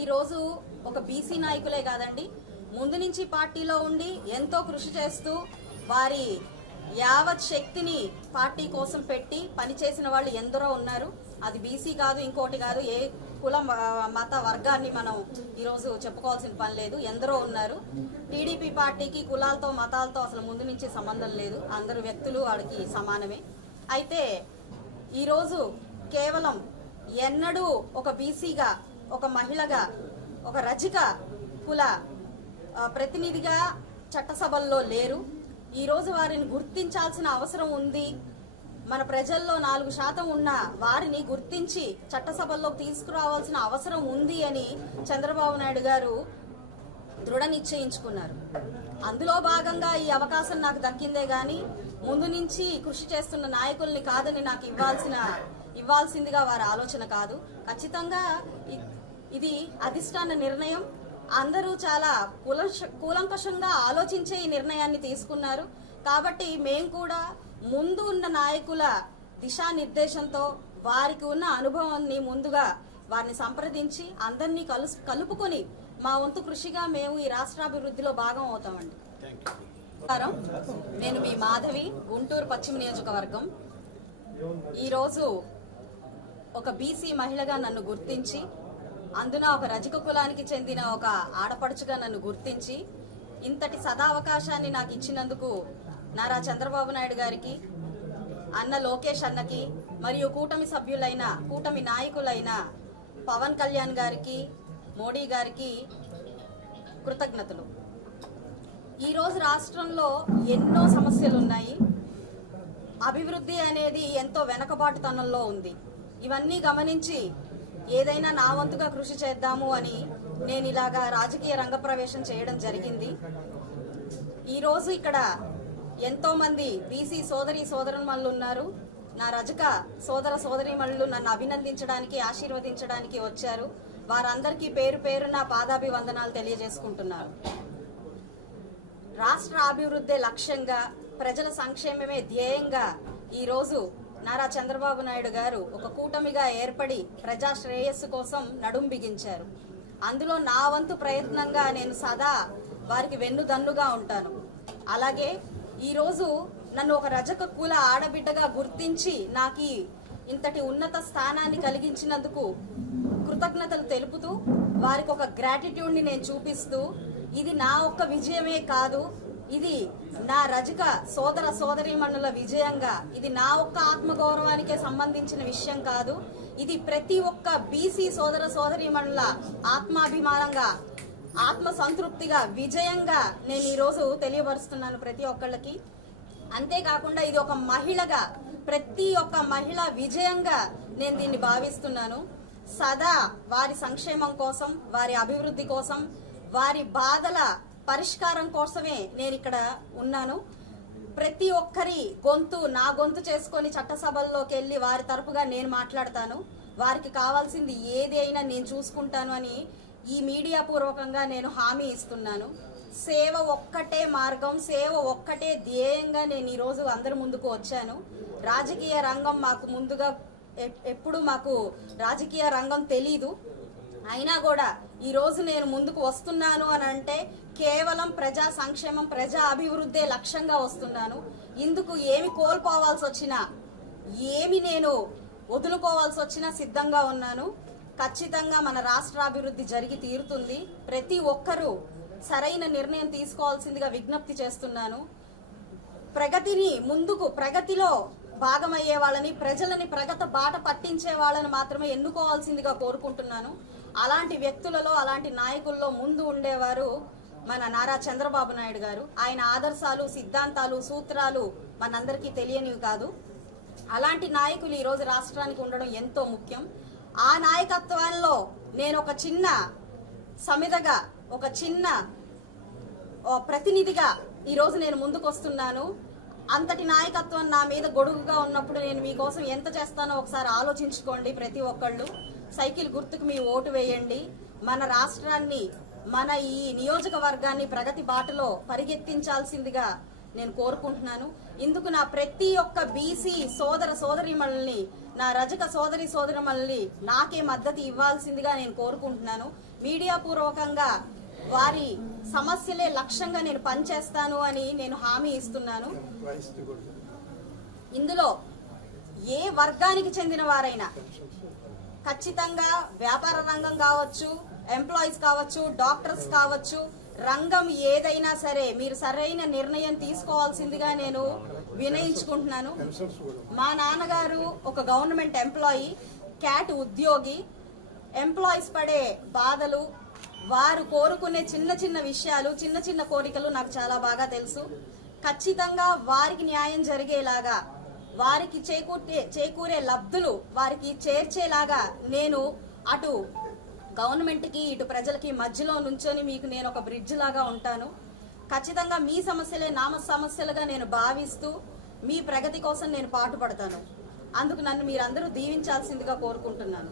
ఈరోజు ఒక బీసీ నాయకులే కాదండి, ముందు నుంచి పార్టీలో ఉండి ఎంతో కృషి చేస్తూ వారి యావత్ శక్తిని పార్టీ కోసం పెట్టి పనిచేసిన వాళ్ళు ఎందరో ఉన్నారు. అది బీసీ కాదు, ఇంకోటి కాదు, ఏ కుల మత వర్గాన్ని మనం ఈరోజు చెప్పుకోవాల్సిన పని లేదు. ఎందరో ఉన్నారు. టీడీపీ పార్టీకి కులాలతో మతాలతో అసలు ముందు నుంచి సంబంధం లేదు. అందరు వ్యక్తులు వాడికి సమానమే. అయితే ఈరోజు కేవలం ఎన్నడూ ఒక బీసీగా, ఒక మహిళగా, ఒక రజక కుల ప్రతినిధిగా చట్టసభల్లో లేరు. ఈరోజు వారిని గుర్తించాల్సిన అవసరం ఉంది. మన ప్రజల్లో 4% ఉన్న వారిని గుర్తించి చట్టసభల్లోకి తీసుకురావాల్సిన అవసరం ఉంది అని చంద్రబాబు నాయుడు గారు దృఢ నిశ్చయించుకున్నారు. అందులో భాగంగా ఈ అవకాశం నాకు దక్కిందే గాని ముందు నుంచి కృషి చేస్తున్న నాయకుల్ని కాదని నాకు ఇవ్వాల్సిందిగా వారి ఆలోచన కాదు. ఖచ్చితంగా ఇది అధిష్టాన నిర్ణయం. అందరూ చాలా కూలంకషంగా ఆలోచించే ఈ నిర్ణయాన్ని తీసుకున్నారు. కాబట్టి మేము కూడా ముందు ఉన్న నాయకుల దిశానిర్దేశంతో వారికి ఉన్న అనుభవాన్ని ముందుగా వారిని సంప్రదించి అందరినీ కలుపుకొని మా వంతు కృషిగా మేము ఈ రాష్ట్రాభివృద్ధిలో భాగం అవుతామండి. నేను మీ మాధవి, గుంటూరు పశ్చిమ నియోజకవర్గం. ఈరోజు ఒక బీసీ మహిళగా నన్ను గుర్తించి, అందున ఒక రజక కులానికి చెందిన ఒక ఆడపడుచుగా నన్ను గుర్తించి ఇంతటి సదావకాశాన్ని నాకు ఇచ్చినందుకు నారా చంద్రబాబు నాయుడు గారికి, అన్న లోకేష్ అన్నకి, మరియు కూటమి సభ్యులైన, కూటమి నాయకులైన పవన్ కళ్యాణ్ గారికి, మోడీ గారికి కృతజ్ఞతలు. ఈరోజు రాష్ట్రంలో ఎన్నో సమస్యలు ఉన్నాయి. అభివృద్ధి అనేది ఎంతో వెనకబాటుతనంలో ఉంది. ఇవన్నీ గమనించి ఏదైనా నా వంతుగా కృషి చేద్దాము అని నేను ఇలాగా రాజకీయ రంగప్రవేశం చేయడం జరిగింది. ఈరోజు ఇక్కడ ఎంతో మంది బీసీ సోదరుమణులు ఉన్నారు. నా రజక సోదరీమణులు నన్ను అభినందించడానికి, ఆశీర్వదించడానికి వచ్చారు. వారందరికీ పేరు పేరున పాదాభివందనాలు తెలియజేసుకుంటున్నారు. రాష్ట్ర అభివృద్ధి లక్ష్యంగా, ప్రజల సంక్షేమమే ధ్యేయంగా ఈరోజు నారా చంద్రబాబు నాయుడు గారు ఒక కూటమిగా ఏర్పడి ప్రజా శ్రేయస్సు కోసం నడుం బిగించారు. అందులో నా వంతు ప్రయత్నంగా నేను సదా వారికి వెన్నుదన్నుగా ఉంటాను. అలాగే ఈరోజు నన్ను ఒక రజక కుల ఆడబిడ్డగా గుర్తించి నాకు ఇంతటి ఉన్నత స్థానాన్ని కలిగించినందుకు కృతజ్ఞతలు తెలుపుతూ, వారికి ఒక గ్రాటిట్యూడ్ని నేను చూపిస్తూ, ఇది నా ఒక్క విజయమే కాదు, ఇది నా రజక సోదరీమణుల విజయంగా, ఇది నా ఒక్క ఆత్మగౌరవానికే సంబంధించిన విషయం కాదు, ఇది ప్రతి ఒక్క బీసీ సోదరీమణుల ఆత్మాభిమానంగా, ఆత్మ సంతృప్తిగా, విజయంగా నేను ఈరోజు తెలియపరుస్తున్నాను ప్రతి ఒక్కళ్ళకి. అంతేకాకుండా ఇది ఒక మహిళగా, ప్రతి ఒక్క మహిళ విజయంగా నేను దీన్ని భావిస్తున్నాను. సదా వారి సంక్షేమం కోసం, వారి అభివృద్ధి కోసం, వారి బాధల పరిష్కారం కోసమే నేను ఇక్కడ ఉన్నాను. ప్రతి ఒక్కరి గొంతు నా గొంతు చేసుకొని చట్టసభల్లోకి వెళ్ళి వారి తరపుగా నేను మాట్లాడతాను. వారికి కావాల్సింది ఏది అయినా నేను చూసుకుంటాను అని ఈ మీడియా పూర్వకంగా నేను హామీ ఇస్తున్నాను. సేవ ఒక్కటే మార్గం, సేవ ఒక్కటే ధ్యేయంగా నేను ఈరోజు అందరి ముందుకు వచ్చాను. రాజకీయ రంగం మాకు ముందుగా ఎప్పుడు మాకు రాజకీయ రంగం తెలీదు. అయినా కూడా ఈరోజు నేను ముందుకు వస్తున్నాను అని అంటే కేవలం ప్రజా సంక్షేమం, ప్రజా అభివృద్ధే లక్ష్యంగా వస్తున్నాను. ఇందుకు ఏమి కోల్పోవాల్సి వచ్చినా, ఏమి నేను వదులుకోవాల్సి వచ్చినా సిద్ధంగా ఉన్నాను. ఖచ్చితంగా మన రాష్ట్ర అభివృద్ధి జరిగి తీరుతుంది. ప్రతి ఒక్కరూ సరైన నిర్ణయం తీసుకోవాల్సిందిగా విజ్ఞప్తి చేస్తున్నాను. ప్రగతిలో భాగమయ్యే వాళ్ళని, ప్రజలని ప్రగతి బాట పట్టించే వాళ్ళని మాత్రమే ఎన్నుకోవాల్సిందిగా కోరుకుంటున్నాను. అలాంటి వ్యక్తులలో, అలాంటి నాయకుల్లో ముందు ఉండేవారు మన నారా చంద్రబాబు నాయుడు గారు. ఆయన ఆదర్శాలు, సిద్ధాంతాలు, సూత్రాలు మనందరికీ తెలియనివి కాదు. అలాంటి నాయకులు ఈరోజు రాష్ట్రానికి ఉండడం ఎంతో ముఖ్యం. ఆ నాయకత్వంలో నేను ఒక చిన్న సమిధగా, ఒక చిన్న ప్రతినిధిగా ఈరోజు నేను ముందుకు వస్తున్నాను. అంతటి నాయకత్వం నా మీద గొడుగుగా ఉన్నప్పుడు నేను మీకోసం ఎంత చేస్తానో ఒకసారి ఆలోచించుకోండి. ప్రతి ఒక్కళ్ళు సైకిల్ గుర్తుకు మీ ఓటు వేయండి. మన రాష్ట్రాన్ని, మన ఈ నియోజకవర్గాన్ని ప్రగతి బాటలో పరిగెత్తించాల్సిందిగా నేను కోరుకుంటున్నాను. ఇందుకు నా ప్రతి ఒక్క బీసీ సోదర సోదరిమణుల్ని, నా రజక సోదరి సోదరిమణుల్ని నాకే మద్దతు ఇవ్వాల్సిందిగా నేను కోరుకుంటున్నాను. మీడియా పూర్వకంగా వారి సమస్యలే లక్ష్యంగా నేను పనిచేస్తాను అని నేను హామీ ఇస్తున్నాను. ఇందులో ఏ వర్గానికి చెందిన వారైనా ఖచ్చితంగా వ్యాపార రంగం కావచ్చు, ఎంప్లాయీస్ కావచ్చు, డాక్టర్స్ కావచ్చు, రంగం ఏదైనా సరే మీరు సరైన నిర్ణయం తీసుకోవాల్సిందిగా నేను వినయించుకుంటున్నాను. మా నాన్నగారు ఒక గవర్నమెంట్ ఎంప్లాయీ, క్యాట్ ఉద్యోగి. ఎంప్లాయీస్ పడే బాధలు, వారు కోరుకునే చిన్న చిన్న విషయాలు, చిన్న చిన్న కోరికలు నాకు చాలా బాగా తెలుసు. ఖచ్చితంగా వారికి న్యాయం జరిగేలాగా, వారికి చేకూరే లబ్ధులు వారికి చేర్చేలాగా నేను అటు గవర్నమెంట్కి ఇటు ప్రజలకి మధ్యలో నుంచొని మీకు నేను ఒక బ్రిడ్జ్ లాగా ఉంటాను. ఖచ్చితంగా మీ సమస్యలే నా సమస్యలుగా నేను భావిస్తూ మీ ప్రగతి కోసం నేను పాటుపడతాను. అందుకు నన్ను మీరందరూ దీవించాల్సిందిగా కోరుకుంటున్నాను.